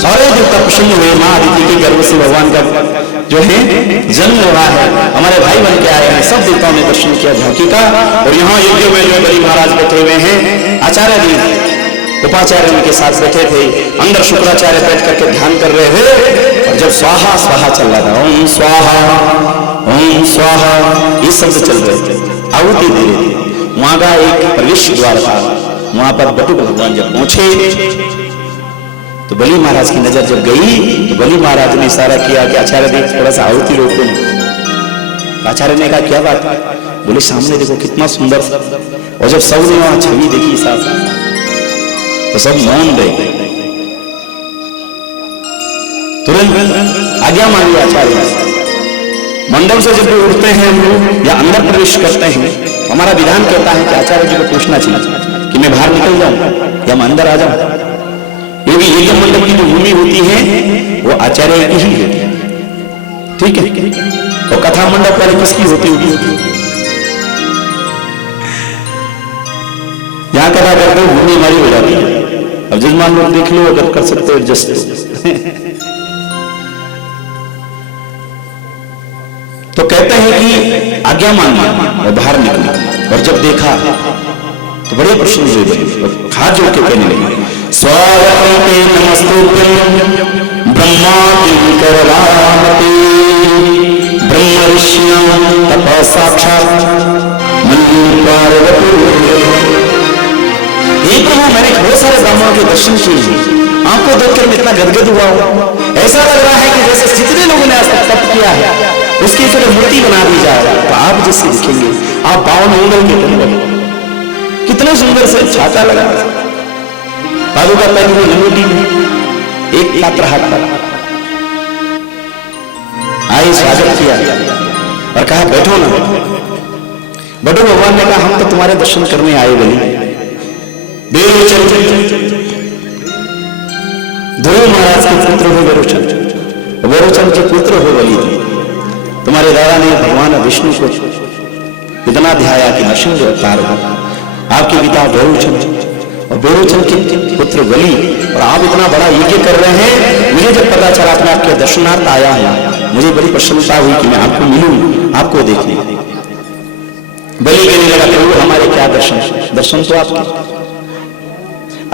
सारे देवता प्रसन्न हुए। माँ अदिति के गर्भ से भगवान का जो है जन्म हो रहा है, हमारे भाई बन के आए हैं। सब देवताओं ने दर्शन किया झांकी का। और यहाँ यज्ञ में जो बलि महाराज बैठे हुए हैं, आचार्य जी उपाचार्य उनके साथ बैठे थे। अंदर शुक्राचार्य बैठ करके ध्यान कर रहे थे। और जब स्वाहा स्वाहा चल रहा था, ओम स्वाहा ये शब्द चल रहे थे, आहुति दे रहे थे। वहां का एक प्रवेश द्वार था, वहां पर बटुक भगवान जब पहुंचे तो बलि महाराज की नजर जब गई तो बलि महाराज ने इशारा किया कि आचार्य देव थोड़ा सा आहुति रोको। आचार्य ने कहा क्या बात? बोले सामने देखो कितना सुंदर। और जब सबने वहां छवि देखी साथ तो सब मौन रहे। तुरंत आज्ञा मांगी आचार्य। मंडप से जब उठते हैं हम लोग या अंदर प्रवेश करते हैं, हमारा विधान कहता है कि आचार्य जी को पूछना चाहिए कि मैं बाहर निकल जाऊं या मैं अंदर आ जाऊं। ये भी यज्ञ मंडप की जो भूमि होती है वो आचार्य की ही होती है, ठीक है। और कथा मंडप वाले किसकी होती होगी? यहाँ कथा करते हो भूमि हमारी हो जाती है। अब जजमान लोग देख लो अगर कर सकते हो एडजस्ट। तो कहते हैं कि आज्ञा मांगी और बाहर निकली। और जब देखा तो बड़े प्रसन्न हुए, हाथ जोड़ के कहने लगे स्वागतम ते नमस्तुभ्यं ब्रह्मादिकरवामते ब्रह्म ऋषिणां तपः साक्षात् मन्ये पार्वती। हे प्रभु मैंने बहुत सारे ब्राह्मणों के दर्शन किए, आपको देखकर मैं इतना गदगद हुआ हूं। ऐसा लग रहा है कि जैसे जितने लोगों ने आज तक तप किया है उसकी तरह मूर्ति बना दी जाए तो आप जैसे दिखेंगे। आप 52 उंगल के बने, कितने सुंदर से छाता लगा, पादुका पहनी हुई लंगोटी में, एक पात्र हाथ पर आए, स्वागत किया और कहा बैठो ना। बड़ो भगवान ने कहा हम तो तुम्हारे दर्शन करने आए बलि। ध्रुव महाराज के पुत्र हो वेरोचन, वेरोचन के पुत्र हो बलि। तुम्हारे दादा ने भगवान विष्णु को इतना ध्याया कि नरसिंह अवतार हो। आपके पिता वेरोचन और वेरोचन के पुत्र बलि, और आप इतना बड़ा यज्ञ कर रहे हैं। मुझे जब पता चला मैं आपके दर्शनार्थ आया हूं, मुझे बड़ी प्रसन्नता हुई कि मैं आपको मिलूं, आपको देखने। बलि कहने लगा प्रभु हमारे क्या दर्शन, दर्शन तो आपके,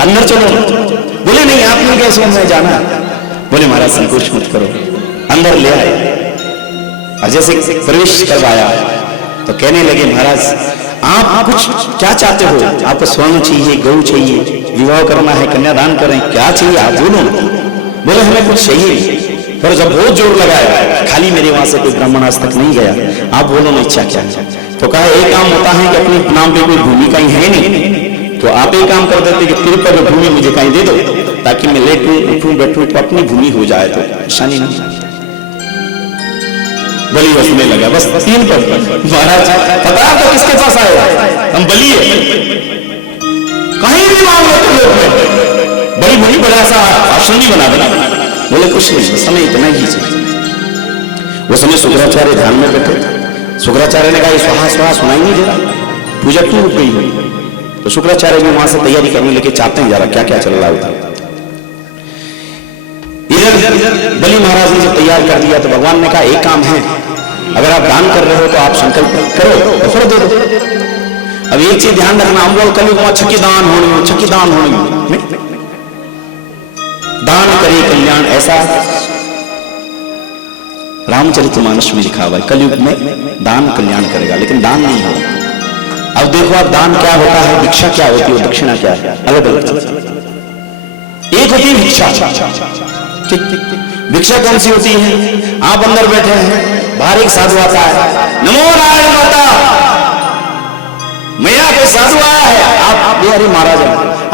अंदर चलो। बोले नहीं आपने कैसे मैं जाना? बोले महाराज संकोच मत करो। अंदर ले आए और जैसे प्रवेश करवाया तो कहने लगे महाराज आप कुछ क्या चाहते हो? आपको स्वर्ण चाहिए, गौ चाहिए, विवाह करना है, कन्यादान करें, क्या चाहिए आप बोलो। बोले हमें कुछ चाहिए। पर जब बहुत जोर लगाया, खाली मेरे वहां से कोई ब्राह्मण आज तक नहीं गया, आप बोलो ना इच्छा क्या। तो कहा एक काम होता है कि अपने नाम पे कोई भूमि कहीं है नहीं, तो आप एक काम कर देते कि तिरुपति में भूमि मुझे कहीं दे दो ताकि मैं लेटूं उठूं बैठूं तो अपनी भूमि हो जाए तो परेशानी नहीं। बलि हंसने लगा, बस 3 पर। महाराज पता है तो किसके पास आए? हम बलि है, कहीं भी मांग लो तुम लोग में बड़ी बड़ी बड़ा सा आश्रम भी बना देना। बोले कुछ नहीं, समय इतना ही चाहिए। वो समय शुक्राचार्य ध्यान में बैठे। शुक्राचार्य ने कहा ये स्वाहा स्वाहा सुनाई नहीं दे रहा, पूजा क्यों रुक गई है? तो शुक्राचार्य भी वहां से तैयारी करने लेके चाहते हैं जरा क्या क्या चल रहा होता। इधर बलि महाराज ने जब तैयार कर दिया तो भगवान ने कहा एक काम है, अगर आप दान कर रहे हो तो आप संकल्प करो तो फिर दे दो। अब एक चीज ध्यान रखना, हम लोग कल छक्की दान होनी, छक्की दान होनी, दान करे कल्याण, ऐसा रामचरितमानस में लिखा हुआ है। कलयुग में दान कल्याण करेगा, लेकिन दान नहीं होगा। अब देखो आप, दान क्या होता है, भिक्षा क्या होती है, दक्षिणा क्या है, अलग अलग। एक होती है भिक्षा, ठीक, भिक्षा कौन सी होती है, आप अंदर बैठे हैं, बाहर एक साधु आता है, नमो नारायण माता, मैया कोई साधु आया है, आप ये अरे महाराज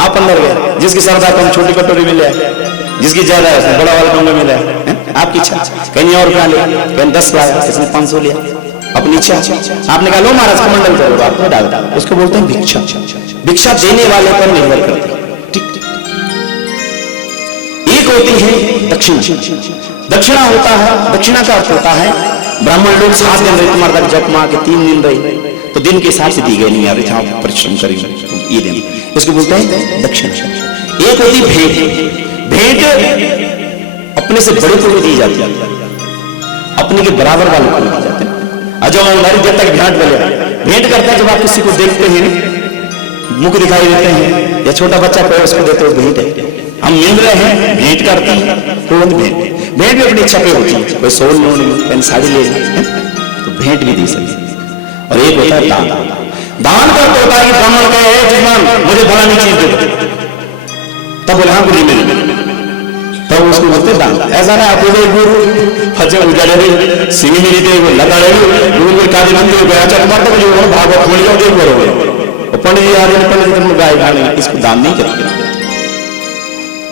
आप अंदर गए, जिसकी श्रद्धा कम छोटी कटोरी में ले, जिसकी ज्यादा है उसने बड़ा वाला डोंगा में ले, आपकी इच्छा, कहीं और रुपया ले, कहीं 10 लाया, किसने 500 लिया, अपनी इच्छा। आपने कहा लो महाराज कमंडल करो, आपको डाल डाल, उसको बोलते हैं भिक्षा। भिक्षा देने वाले पर निर्भर करती है, ठीक। एक होती है दक्षिणा। दक्षिणा होता है, दक्षिणा का अर्थ होता है ब्राह्मण लोग 7 दिन रहे, तुम्हारे तक जप मां के 3 दिन रहे तो दिन के हिसाब से दी गई, नहीं आ रही था परिश्रम करेंगे ये दिन, इसको बोलते हैं दक्षिणा। एक होती भेंट। भेंट अपने से बड़े को भी दी जाती है, अपने के बराबर वाले को दी जाते हैं। जब हमारी जब तक भेंट बोले भेंट करते हैं, जब आप किसी को देखते हैं, मुख दिखाई देते हैं, या छोटा बच्चा कोई उसको देते हो भेंट है, हम मिल रहे हैं भेंट करते हैं, तुरंत भेंट। भेंट भी अपनी इच्छा पे होती है, कोई सोल लोन साड़ी ले तो भेंट भी दी सकती। और एक होता है दान। दान करते होता है कि ब्राह्मण कहे जजमान मुझे फलानी चीज दे दो, तब बोले हाँ गुरु मिल, तब उसको बोलते दान। ऐसा ना आप गुरु हजे उजाले सिंह मिली थे वो लगा रहे गुरु में काली मंदिर हो गया, चल मारते मुझे वो भागवत खोल जाओ देख करो, पंडित जी आ रहे हैं, पंडित जी गाय खाने, इसको दान नहीं करते।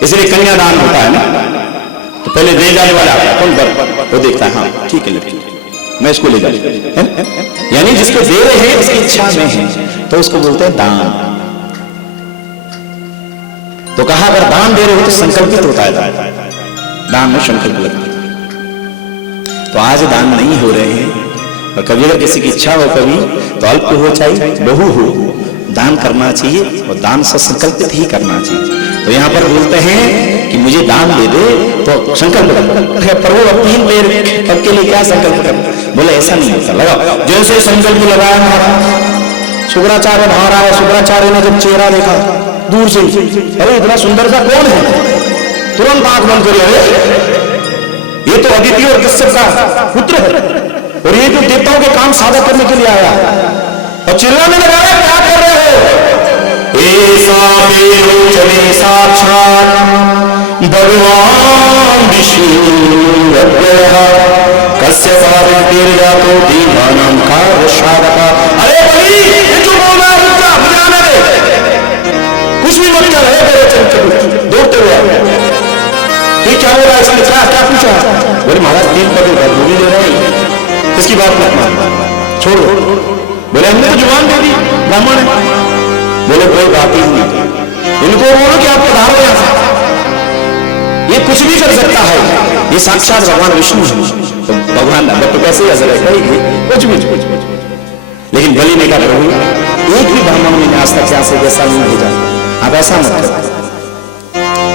इसलिए कन्यादान होता है ना, तो पहले दे जाने वाला आता है, कौन बर वो देखता है, हाँ ठीक है लड़की मैं इसको ले जाऊं, यानी जिसको दे रहे हैं उसकी इच्छा में है, तो उसको बोलते हैं दान। तो कहा अगर दान दे रहे हो तो संकल्पित होता है, दान में संकल्प लगता है। तो आज दान नहीं हो रहे हैं, और कभी अगर किसी की इच्छा हो कभी तो अल्प हो चाहे बहु हो, दान करना चाहिए, और दान से संकल्पित ही करना चाहिए। तो यहाँ पर बोलते हैं कि मुझे दान दे दे, तो संकल्प पर वो 3 पैर पग के लिए क्या संकल्प कर, बोले ऐसा नहीं होता, लगा जैसे संकल्प लगाया महाराज शुक्राचार्य बाहर आया, शुक्राचार्य ने जब चेहरा देखा दूर से, अरे इतना सुंदर सा कौन है, तुरंत आंख बंद करिए, अरे ये तो अदिति और कश्यप का पुत्र है, और ये जो देवताओं के काम साधा करने के लिए आया, और चिल्लाने लगा क्या कर रहे हो, चले साक्षात भगवान विष्णु कश्यपादिर्जातो दीवानां कारशारका। अरे भाई ये जो बोल रहा है उसका बजाना दे, कुछ भी मत कर रहे, दौड़ते हुए ये क्या हो रहा है, इसने क्या पूछा, बोले महाराज 3 पद भूमि दे रहे हैं, इसकी बात मत मान, छोड़ो। बोले हमने तो जुबान दे दी, ब्राह्मण है, बोले कोई बात ही नहीं, इनको बोलो कि आप पधारो यहां से, ये कुछ भी कर सकता है, ये साक्षात भगवान विष्णु है, तो भगवान तो कैसे असर है कुछ भी। लेकिन बलि ने कहा प्रभु एक भी ब्राह्मण मैंने आज तक यहाँ से वैसा नहीं भेजा, आप ऐसा मत करो।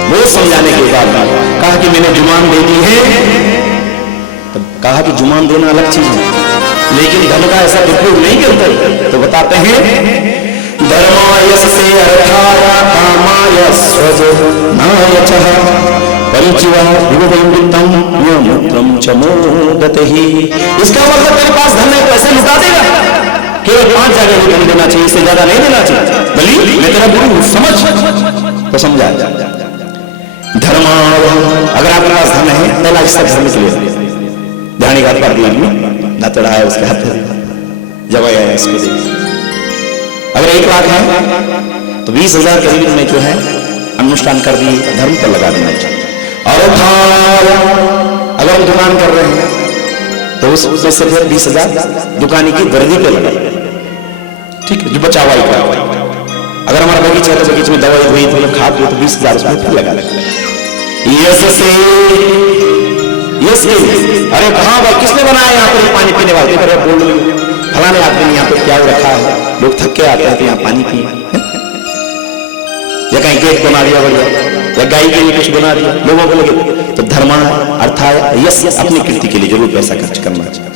वो समझाने के बाद कहा कि मैंने जुबान दे दी है, तो कहा कि जुबान देना अलग चीज है, लेकिन धन का ऐसा उपयोग नहीं करते। तो बताते हैं धर्मायसे अर्थाय कामाय स्वजनाय परिचिवा विविधं मूत्रं च मोदतेहि। इसका मतलब मेरे पास धन है, पैसे लुटा देगा, केवल 5 जगह ही धन देना चाहिए, इससे ज्यादा नहीं देना चाहिए। बलि मैं तेरा गुरु समझ, तो समझा। धर्म अगर आपके पास धन है, पहला हिस्सा धर्म के लिए ध्यान घाट पर ना चढ़ाया उसके हाथ जब आया इसको दे। अगर 1 लाख है तो 20,000 करीब में जो है अनुष्ठान कर दिए, धर्म पर लगा देना चाहिए। और अगर हम दुकान कर रहे हैं तो उसमें से फिर 20,000 दुकानी की वर्दी पे लगा, ठीक है, जो बचा हुआ है। अगर हमारा बगीचा है तो बगीचे में दवाई हुई तो खाद हुई तो 20,000 उसमें फिर लगा देगा। यस अरे कहाँ भाई किसने बनाया यहाँ पर पानी पीने वाले, अरे बोल फलाने आदमी ने यहाँ पे क्या रखा है, लोग थक के आते हैं तो यहाँ पानी पिए, या कहीं गेट बना दिया बढ़िया, या गाय के लिए कुछ बना दिया, लोगों को लगे तो धर्म अर्थात यस अपनी कृति के लिए जरूर पैसा खर्च करना चाहिए।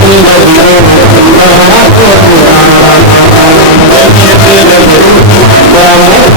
Thank you.